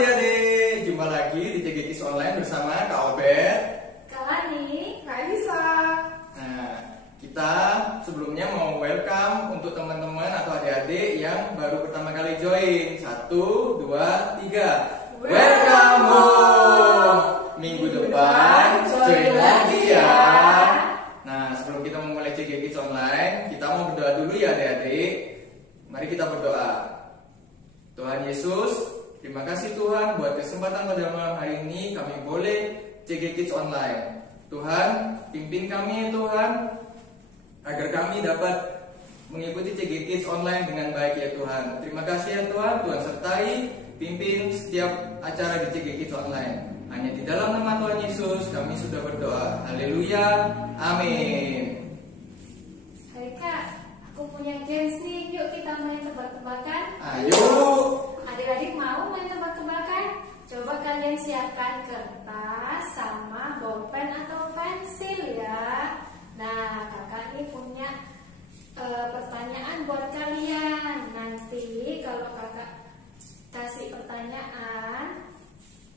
adik-adik, jumpa lagi di CG Kids Online bersama Kak Obed, Kak Lani, Kak Elisa. Nah, kita sebelumnya mau welcome untuk teman-teman atau adik-adik yang baru pertama kali join. 1, 2, 3. Welcome home. Minggu depan join lagi ya. Nah, sebelum kita memulai CG Kids Online, kita mau berdoa dulu ya adik-adik. Mari kita berdoa. Tuhan Yesus, terima kasih Tuhan buat kesempatan pada malam hari ini kami boleh CG Kids Online. Tuhan, pimpin kami Tuhan, agar kami dapat mengikuti CG Kids Online dengan baik ya Tuhan. Terima kasih ya Tuhan, Tuhan sertai, pimpin setiap acara di CG Kids Online. Hanya di dalam nama Tuhan Yesus kami sudah berdoa. Haleluya, amin. hai Kak, aku punya games nih, yuk kita main tebak-tebakan. Ayo. Adik-adik mau main tebak-tebakan? Coba kalian siapkan kertas sama bolpen atau pensil ya. Nah, kakak ini punya pertanyaan buat kalian. Nanti kalau kakak kasih pertanyaan,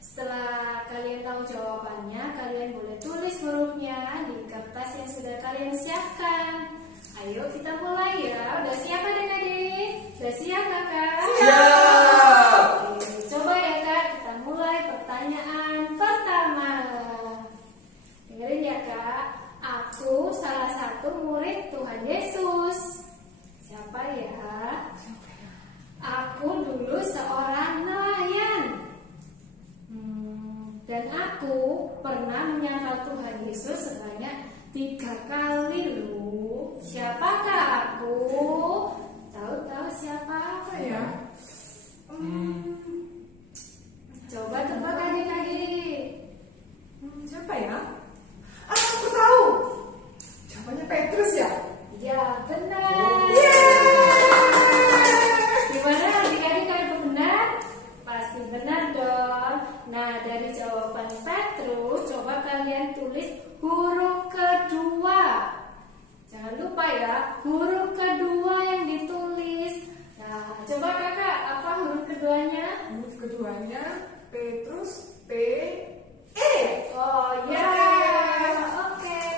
setelah kalian tahu jawabannya, kalian boleh tulis hurufnya di kertas yang sudah kalian siapkan. Ayo kita mulai ya. Udah siap adik-adik? Udah siap kakak? Siap. Oke, coba ya Kak, kita mulai pertanyaan pertama. Dengerin ya Kak. Aku salah satu murid Tuhan Yesus. Siapa ya? Aku dulu seorang nelayan. Dan aku pernah menyapa Tuhan Yesus sebanyak 3 kali loh. Siapakah aku? Tahu siapa apa ya? Coba tebak adik-adik. Siapa ya? Aku tahu. Jawabannya Petrus ya? Ya benar. Gimana adik-adik, kalian benar? Pasti benar dong. Nah, dari jawaban Petrus, coba kalian tulis huruf kedua. Jangan lupa ya, huruf kedua yang ditulis. Nah, coba kakak, apa huruf keduanya? Huruf keduanya Petrus, P, E. Oh ya, oke.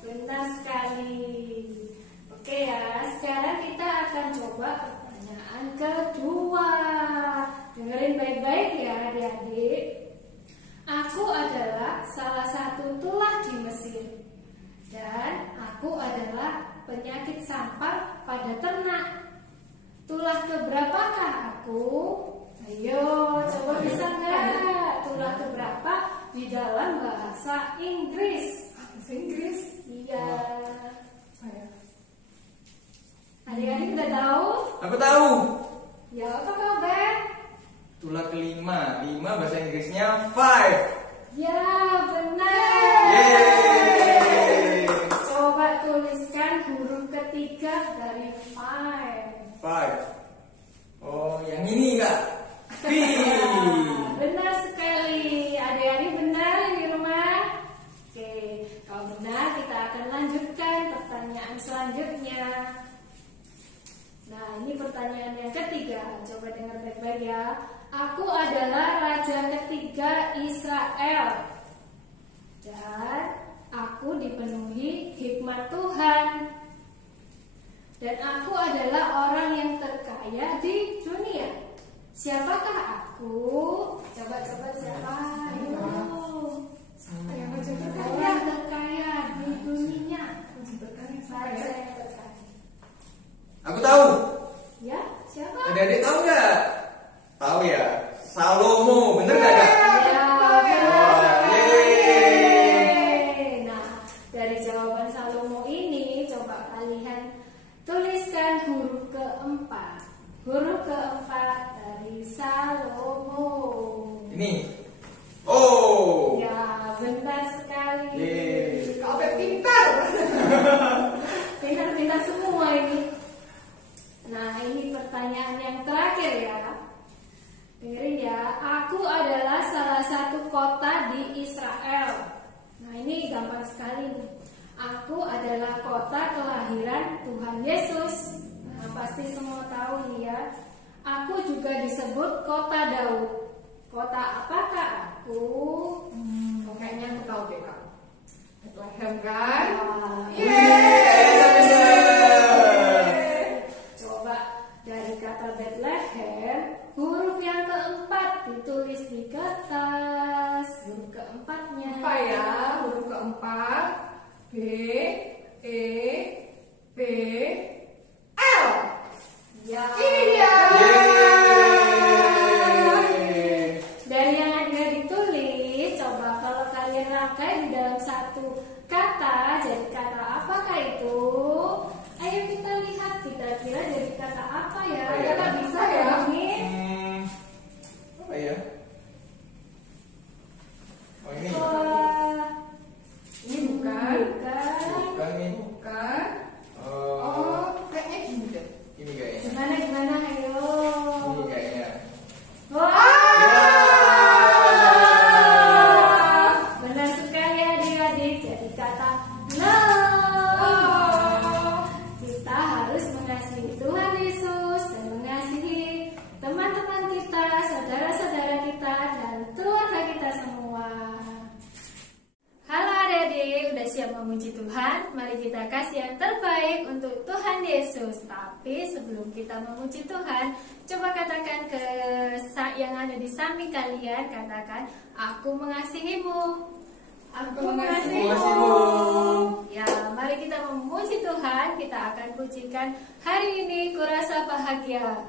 Benar sekali. Oke ya, sekarang kita akan coba pertanyaan kedua. Dengerin baik-baik ya adik-adik. Aku adalah salah satu tulah di Mesir. Dan aku adalah penyakit sampar pada ternak. Tulah keberapakah aku? Ayo, coba bisa nggak? Tulah keberapa di dalam bahasa Inggris? Bahasa Inggris. Iya. Saya. Adik-adik udah tahu? Aku tahu. Ya apa kabar? Tulah kelima, 5 bahasa Inggrisnya 5. Ya benar. Yeay. Coba tuliskan huruf ketiga dari 5. 5. Oh, yang ini Kak. V. Benar sekali. Adik-adik benar yang di rumah? Oke, kalau benar kita akan lanjutkan pertanyaan selanjutnya. Nah, ini pertanyaan yang ketiga. Coba dengar baik-baik ya. Aku adalah raja ketiga Israel. Dan aku dipenuhi hikmat Tuhan. Dan aku adalah orang yang terkaya di dunia. Siapakah aku? Coba siapa? Ayo. Siapa yang raja Raja terkaya? terkaya di dunia. Raja terkaya siapa Raja ya? yang terkaya. Aku tahu. Ya, siapa? Adik-adik tahu nggak? Tahu ya. Salomo, bener nggak Kak? Ya, Wah, yeay. Nah, dari jawaban Salomo ini, coba kalian tuliskan huruf keempat. Huruf keempat dari Salomo. Ini. Oh. Ya, benar sekali. Yeay. Kak Obed pintar. Pintar-pintar semua ini. Nah, ini pertanyaan yang terakhir ya. Dengerin ya, aku adalah salah satu kota di Israel. Nah, ini gampang sekali nih. Aku adalah kota kelahiran Tuhan Yesus. Nah, pasti semua tahu nih ya. Aku juga disebut kota Daud. aku. Kayaknya aku tahu deh kak. Bethlehem kan? Coba dari kata Bethlehem, huruf yang keempat ditulis di kertas. Huruf keempatnya. Apa ya? Huruf keempat. B, E, P, L. Ya. Iya. Dari yang ada ditulis, coba kalau kalian rangkai di dalam satu kata, jadi kata apakah itu? Ayo kita lihat, kira-kira dari kata apa ya? Oh, ya. Kakak bisa ya? Apa ya? Oh ini. Wah, Ini bukan. Bukan nih. Bukan. Oh, Oh, kayaknya gini deh. ini kayaknya. Gimana? Ayo. Ini kayaknya. Wah, benar sekali adik-adik. Jadi kata love. Kita harus mengasihi Tuhan Yesus dan mengasihi teman-teman kita, saudara-saudara kita, dan keluarga kita semua. Halo adik-adik, udah siap memuji Tuhan? Mari kita kasih yang terbaik untuk Tuhan Yesus. Tapi sebelum kita memuji Tuhan, coba katakan ke yang ada di samping kalian, katakan, aku mengasihimu. Aku mengasihimu. Ya, mari kita memuji Tuhan. Kita akan pujikan hari ini, Kurasa Bahagia.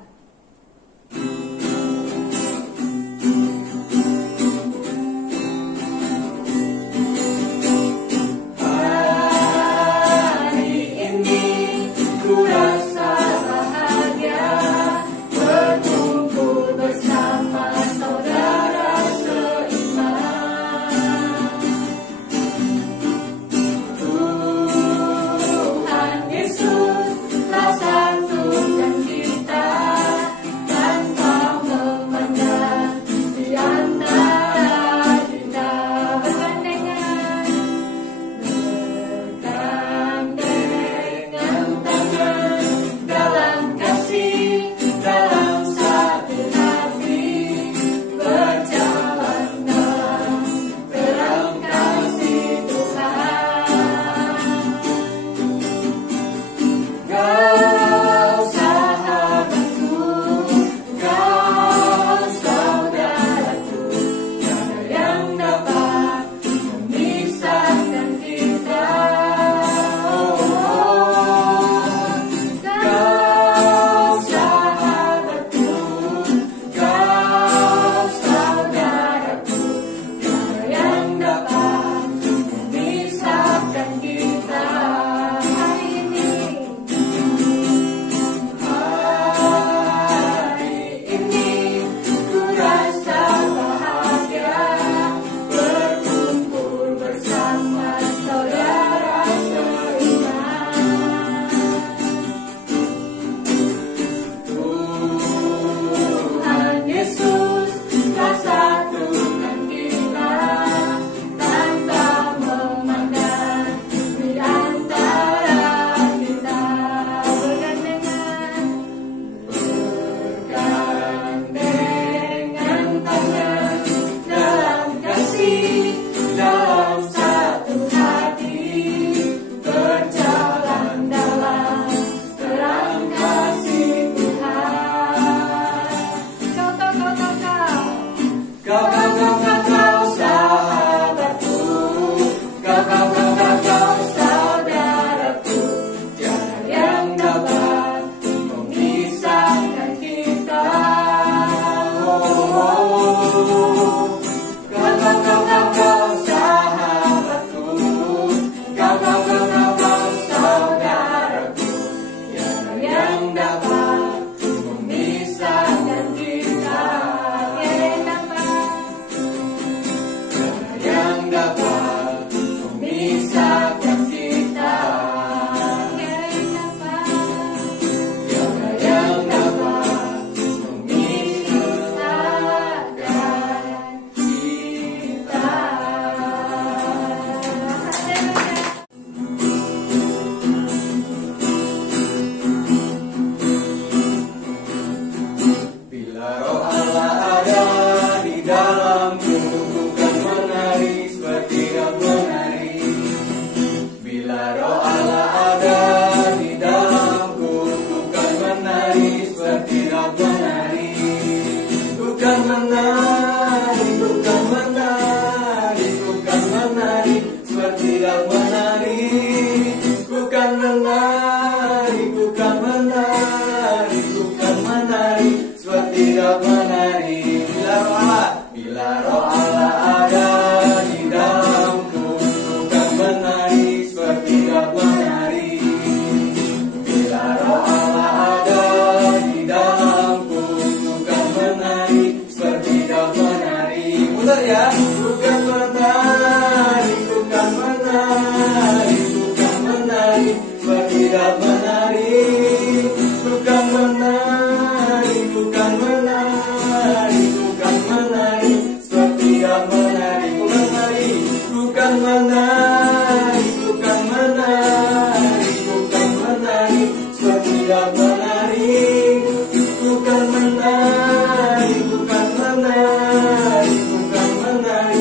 Bila roh Allah ada di dalamku, bukan menari, bukan menari, bukan menari, seperti tidak menari, bukan menari, bukan menari, bukan menari, seperti tidak menari. Bila roh Allah ada di dalamku, bukan menari, seperti tidak menari. Bila roh Allah ada di dalamku, bukan menari, seperti tidak menari. Muter ya, bukan menari, bukan menari, bukan menari, seperti tidak menari, bukan menari, bukan menari, bukan menari, seperti tidak menari. Bukan menari, bukan menari, bukan menari, seperti tidak menari, bukan menari, bukan menari, bukan menari,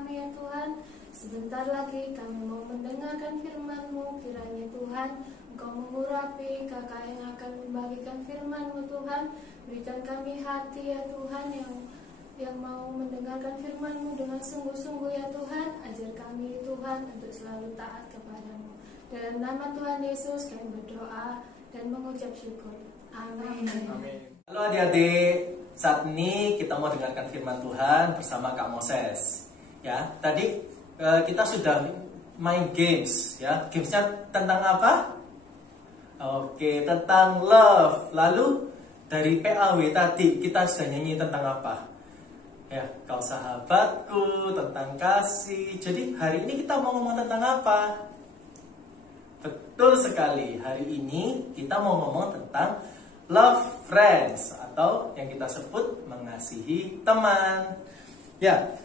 kami ya Tuhan. Sebentar lagi kami mau mendengarkan firman-Mu. Kiranya Tuhan Engkau mengurapi kakak yang akan membagikan firman-Mu Tuhan. Berikan kami hati ya Tuhan yang mau mendengarkan firman-Mu dengan sungguh-sungguh ya Tuhan. Ajar kami Tuhan untuk selalu taat kepada-Mu. Dalam nama Tuhan Yesus kami berdoa dan mengucap syukur. Amin. Halo adik-adik, saat ini kita mau dengarkan firman Tuhan bersama Kak Moses. Ya, tadi kita sudah main games, ya. Gamesnya tentang apa? Oke, tentang love. Lalu dari PAW tadi kita sudah nyanyi tentang apa? Ya, kau sahabatku, tentang kasih. Jadi hari ini kita mau ngomong tentang apa? Betul sekali, hari ini kita mau ngomong tentang love friends atau yang kita sebut mengasihi teman. Ya,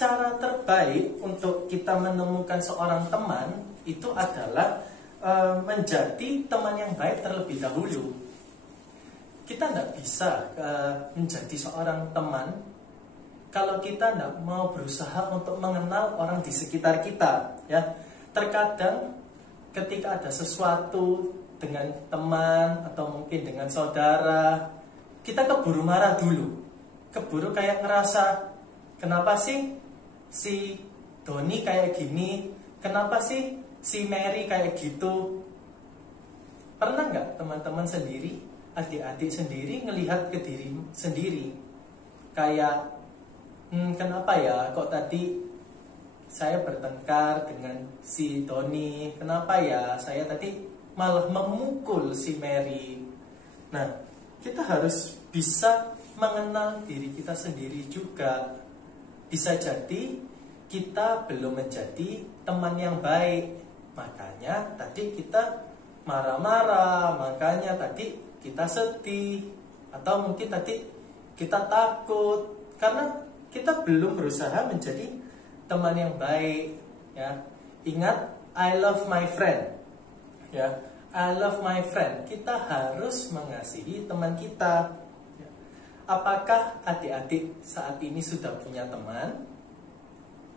cara terbaik untuk kita menemukan seorang teman itu adalah menjadi teman yang baik terlebih dahulu. Kita tidak bisa menjadi seorang teman kalau kita tidak mau berusaha untuk mengenal orang di sekitar kita. Ya, terkadang ketika ada sesuatu dengan teman atau mungkin dengan saudara, kita keburu marah dulu. Keburu kayak ngerasa, kenapa sih si Doni kayak gini? Kenapa sih si Mary kayak gitu? Pernah nggak teman-teman sendiri, adik-adik sendiri ngelihat ke diri sendiri? Kayak, kenapa ya kok tadi saya bertengkar dengan si Doni? Kenapa ya saya tadi malah memukul si Mary? Nah, kita harus bisa mengenal diri kita sendiri juga. Bisa jadi kita belum menjadi teman yang baik. Makanya tadi kita marah-marah, makanya tadi kita sedih, atau mungkin tadi kita takut karena kita belum berusaha menjadi teman yang baik. Ya, ingat, I love my friend. Ya, I love my friend. Kita harus mengasihi teman kita. Apakah adik-adik saat ini sudah punya teman?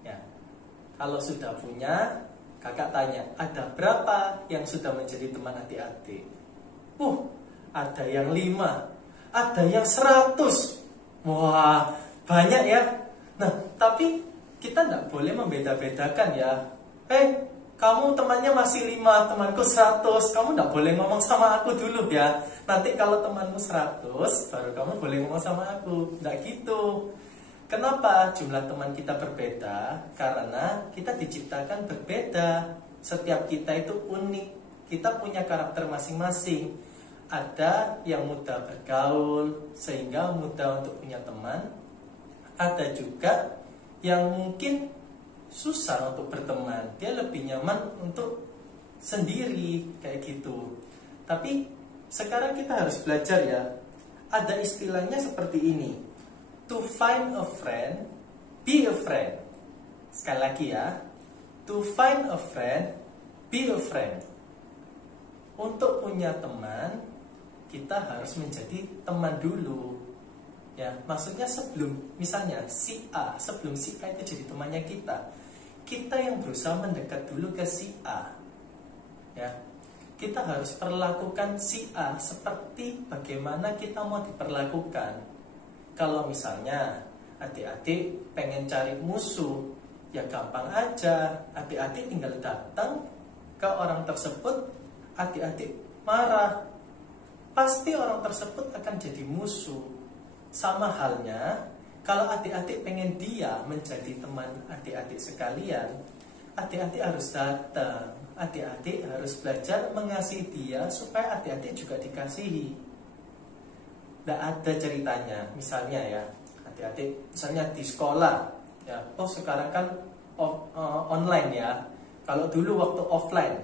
Ya, kalau sudah punya, kakak tanya, ada berapa yang sudah menjadi teman adik-adik? Ada yang 5, ada yang 100. Wah, banyak ya. Nah, tapi kita tidak boleh membeda-bedakan ya. Kamu temannya masih 5, temanku 100. Kamu tidak boleh ngomong sama aku dulu ya. Nanti kalau temanmu 100, baru kamu boleh ngomong sama aku. Tidak gitu. Kenapa jumlah teman kita berbeda? Karena kita diciptakan berbeda. Setiap kita itu unik. Kita punya karakter masing-masing. Ada yang mudah bergaul, sehingga mudah untuk punya teman. Ada juga yang mungkin susah untuk berteman, dia lebih nyaman untuk sendiri kayak gitu. Tapi sekarang kita harus belajar ya. Ada istilahnya seperti ini. To find a friend, be a friend. Sekali lagi ya. To find a friend, be a friend. Untuk punya teman, kita harus menjadi teman dulu. Ya, maksudnya misalnya si A, sebelum si A itu jadi temannya kita yang berusaha mendekat dulu ke si A. Ya, kita harus perlakukan si A seperti bagaimana kita mau diperlakukan. Kalau misalnya adik-adik pengen cari musuh, ya gampang aja. Adik-adik tinggal datang ke orang tersebut, adik-adik marah, pasti orang tersebut akan jadi musuh. Sama halnya, kalau adik-adik pengen dia menjadi teman adik-adik sekalian, adik-adik harus datang. Adik-adik harus belajar mengasihi dia supaya adik-adik juga dikasihi. Tidak ada ceritanya, misalnya ya, adik-adik misalnya di sekolah, ya, sekarang kan online ya. Kalau dulu waktu offline,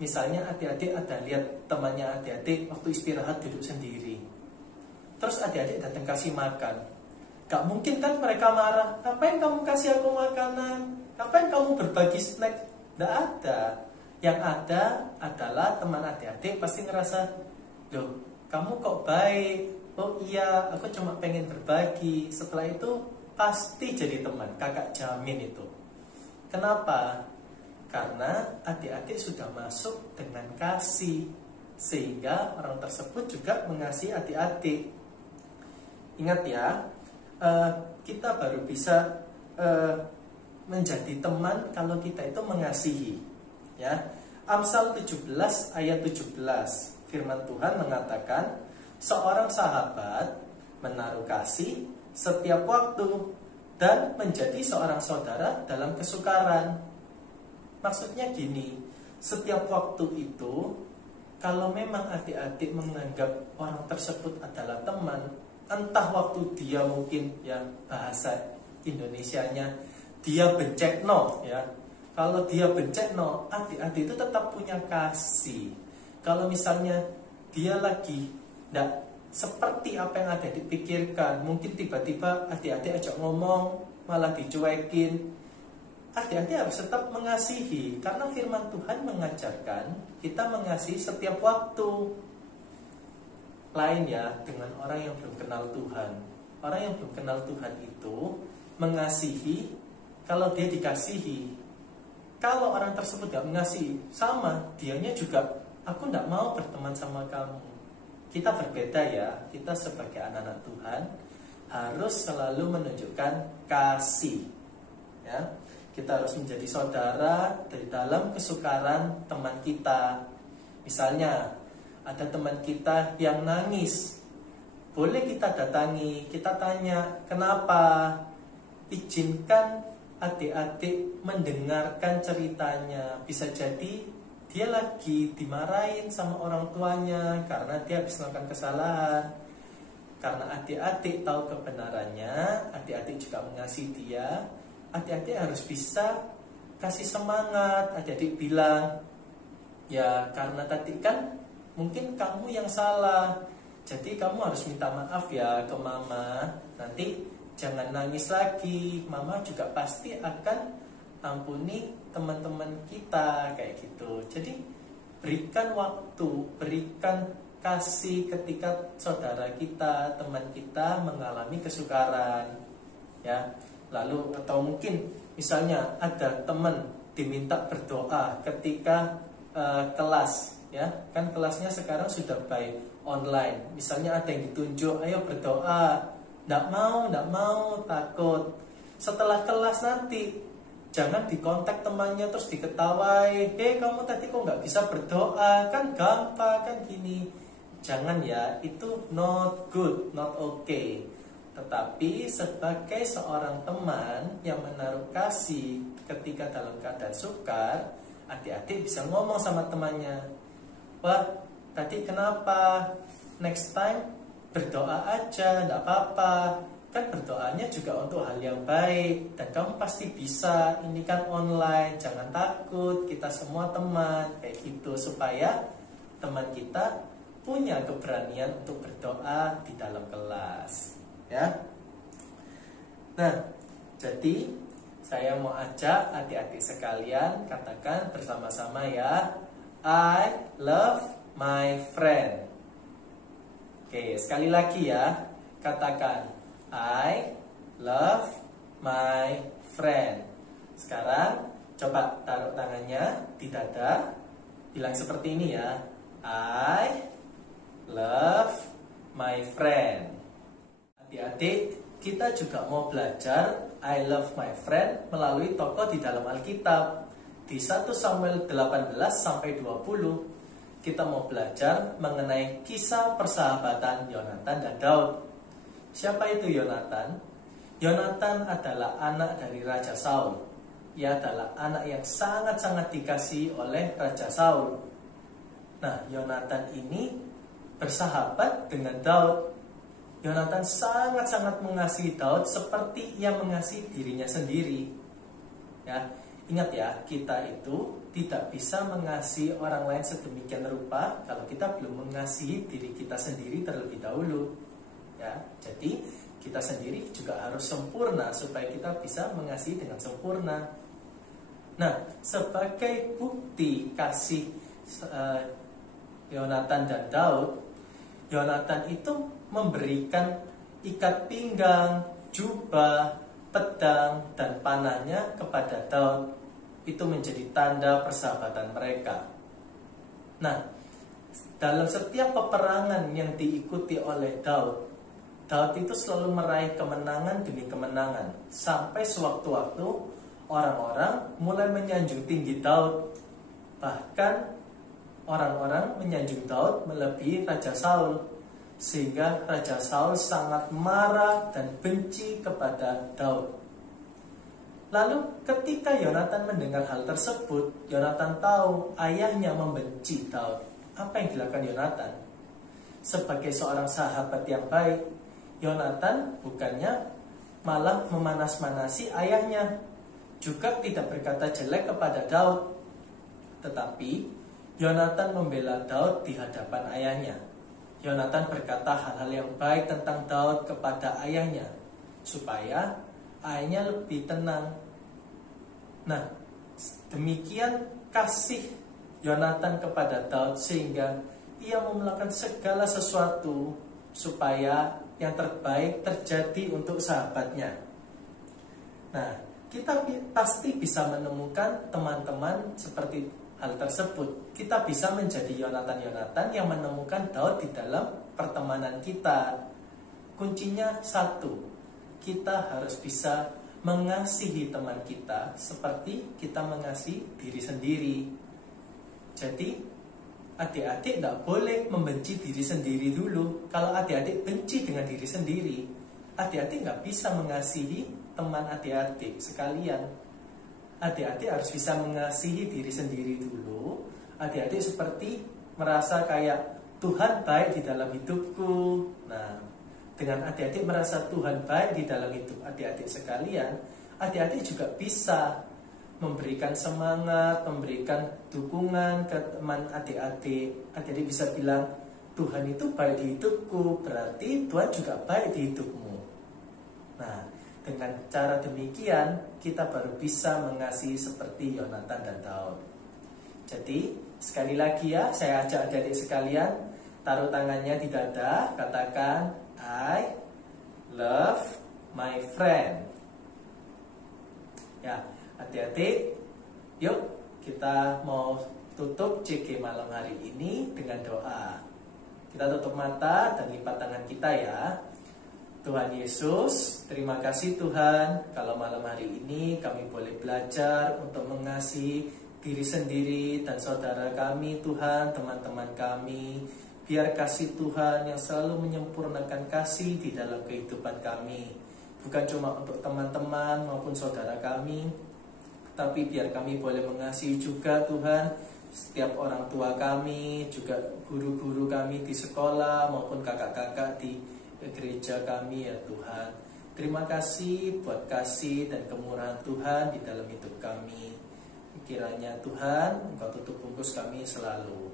misalnya adik-adik ada lihat temannya adik-adik waktu istirahat duduk sendiri. Terus adik-adik datang kasih makan. Gak mungkin kan mereka marah, ngapain kamu kasih aku makanan? Ngapain kamu berbagi snack? Gak ada. Yang ada adalah teman adik-adik pasti ngerasa, loh kamu kok baik? Oh iya, aku cuma pengen berbagi. Setelah itu pasti jadi teman. Kakak jamin itu. Kenapa? Karena adik-adik sudah masuk dengan kasih, sehingga orang tersebut juga mengasihi adik-adik. Ingat ya, kita baru bisa menjadi teman kalau kita itu mengasihi. Ya, Amsal 17 ayat 17, firman Tuhan mengatakan, seorang sahabat menaruh kasih setiap waktu dan menjadi seorang saudara dalam kesukaran. Maksudnya gini, setiap waktu itu, kalau memang adik-adik menganggap orang tersebut adalah teman, entah waktu dia mungkin yang bahasa Indonesianya dia bencekno ya. Kalau dia bencekno, adik-adik itu tetap punya kasih. Kalau misalnya dia lagi tidak seperti apa yang adik-adik pikirkan, mungkin tiba-tiba adik-adik ajak ngomong malah dicuekin, adik-adik harus tetap mengasihi, karena firman Tuhan mengajarkan kita mengasihi setiap waktu. Lain ya dengan orang yang belum kenal Tuhan. Orang yang belum kenal Tuhan itu mengasihi kalau dia dikasihi. Kalau orang tersebut tidak mengasihi, sama dianya juga, aku tidak mau berteman sama kamu. Kita berbeda ya. Kita sebagai anak-anak Tuhan harus selalu menunjukkan kasih ya. Kita harus menjadi saudara dari dalam kesukaran teman kita. Misalnya ada teman kita yang nangis, boleh kita datangi, kita tanya kenapa, izinkan adik-adik mendengarkan ceritanya. Bisa jadi dia lagi dimarahin sama orang tuanya karena dia habis melakukan kesalahan. Karena adik-adik tahu kebenarannya, adik-adik juga mengasihi dia, adik-adik harus bisa kasih semangat. Adik-adik bilang, ya karena tadi kan mungkin kamu yang salah, jadi kamu harus minta maaf ya ke mama. Nanti jangan nangis lagi, mama juga pasti akan ampuni teman-teman kita, kayak gitu. Jadi berikan waktu, berikan kasih ketika saudara kita, teman kita mengalami kesukaran ya. Lalu atau mungkin misalnya ada teman diminta berdoa ketika kelas ya, kan kelasnya sekarang sudah by online. Misalnya ada yang ditunjuk, ayo berdoa, nggak mau, takut. Setelah kelas nanti jangan dikontak temannya terus diketawai, kamu tadi kok nggak bisa berdoa, kan gampang kan gini. Jangan ya, itu not good, not okay. Tetapi sebagai seorang teman yang menaruh kasih ketika dalam keadaan sukar, adik-adik bisa ngomong sama temannya, wah tadi kenapa, next time berdoa aja, enggak apa-apa, kan berdoanya juga untuk hal yang baik dan kamu pasti bisa, ini kan online, jangan takut, kita semua teman, kayak gitu, supaya teman kita punya keberanian untuk berdoa di dalam kelas ya. Nah, jadi saya mau ajak adik-adik sekalian katakan bersama-sama ya, I love my friend. Oke, sekali lagi ya, katakan I love my friend. Sekarang coba taruh tangannya di dada, bilang seperti ini ya, I love my friend. Adik-adik, kita juga mau belajar I love my friend melalui tokoh di dalam Alkitab. Di 1 Samuel 18 sampai 20 kita mau belajar mengenai kisah persahabatan Yonatan dan Daud. Siapa itu Yonatan? Yonatan adalah anak dari Raja Saul. Ia adalah anak yang sangat-sangat dikasihi oleh Raja Saul. Nah, Yonatan ini bersahabat dengan Daud. Yonatan sangat-sangat mengasihi Daud seperti ia mengasihi dirinya sendiri. Ya, ingat ya, kita itu tidak bisa mengasihi orang lain sedemikian rupa kalau kita belum mengasihi diri kita sendiri terlebih dahulu. Ya, jadi kita sendiri juga harus sempurna supaya kita bisa mengasihi dengan sempurna. Nah, sebagai bukti kasih Yonatan dan Daud, Yonatan itu memberikan ikat pinggang, jubah, pedang dan panahnya kepada Daud. Itu menjadi tanda persahabatan mereka. Nah, dalam setiap peperangan yang diikuti oleh Daud itu selalu meraih kemenangan demi kemenangan. Sampai sewaktu-waktu orang-orang mulai menyanjung tinggi Daud. Bahkan orang-orang menyanjung Daud melebihi Raja Saul, sehingga Raja Saul sangat marah dan benci kepada Daud. Lalu ketika Yonatan mendengar hal tersebut, Yonatan tahu ayahnya membenci Daud. Apa yang dilakukan Yonatan? Sebagai seorang sahabat yang baik, Yonatan bukannya malah memanas-manasi ayahnya, juga tidak berkata jelek kepada Daud. Tetapi Yonatan membela Daud di hadapan ayahnya. Yonatan berkata hal-hal yang baik tentang Daud kepada ayahnya, supaya ayahnya lebih tenang. Nah, demikian kasih Yonatan kepada Daud, sehingga ia melakukan segala sesuatu supaya yang terbaik terjadi untuk sahabatnya. Nah, kita pasti bisa menemukan teman-teman seperti hal tersebut. Kita bisa menjadi Yonatan-Yonatan yang menemukan Daud di dalam pertemanan kita. Kuncinya satu, kita harus bisa mengasihi teman kita seperti kita mengasihi diri sendiri. Jadi adik-adik tidak boleh membenci diri sendiri dulu. Kalau adik-adik benci dengan diri sendiri, adik-adik nggak bisa mengasihi teman adik-adik sekalian. Adik-adik harus bisa mengasihi diri sendiri dulu. Adik-adik seperti merasa kayak Tuhan baik di dalam hidupku. Nah, dengan adik-adik merasa Tuhan baik di dalam hidup adik-adik sekalian, adik-adik juga bisa memberikan semangat, memberikan dukungan ke teman adik-adik. Adik-adik bisa bilang, Tuhan itu baik di hidupku, berarti Tuhan juga baik di hidupmu. Nah, dengan cara demikian, kita baru bisa mengasihi seperti Yonatan dan Daud. Jadi, sekali lagi ya, saya ajak adik-adik sekalian, taruh tangannya di dada, katakan, I love my friend. Ya, adik-adik, yuk kita mau tutup CG malam hari ini dengan doa. Kita tutup mata dan lipat tangan kita ya. Tuhan Yesus, terima kasih Tuhan, kalau malam hari ini kami boleh belajar untuk mengasihi diri sendiri dan saudara kami Tuhan, teman-teman kami. Biar kasih Tuhan yang selalu menyempurnakan kasih di dalam kehidupan kami, bukan cuma untuk teman-teman maupun saudara kami, tapi biar kami boleh mengasihi juga Tuhan setiap orang tua kami, juga guru-guru kami di sekolah maupun kakak-kakak di gereja kami ya Tuhan. Terima kasih buat kasih dan kemurahan Tuhan di dalam hidup kami. Kiranya Tuhan Engkau tutup bungkus kami selalu.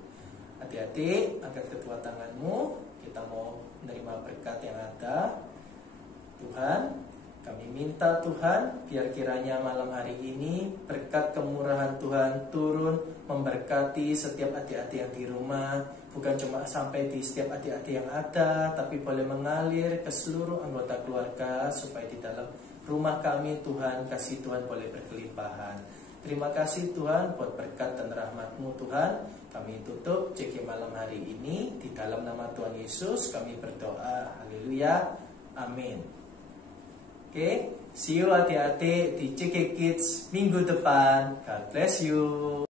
Adik-adik, angkat kedua tanganmu, kita mau menerima berkat yang ada. Tuhan, kami minta Tuhan, biar kiranya malam hari ini berkat kemurahan Tuhan turun memberkati setiap adik-adik yang di rumah. Bukan cuma sampai di setiap adik-adik yang ada, tapi boleh mengalir ke seluruh anggota keluarga, supaya di dalam rumah kami Tuhan, kasih Tuhan boleh berkelimpahan. Terima kasih Tuhan buat berkat dan rahmat-Mu Tuhan. Kami tutup CG malam hari ini. Di dalam nama Tuhan Yesus kami berdoa. Haleluya. Amin. Oke, see you adik-adik di CG Kids minggu depan. God bless you.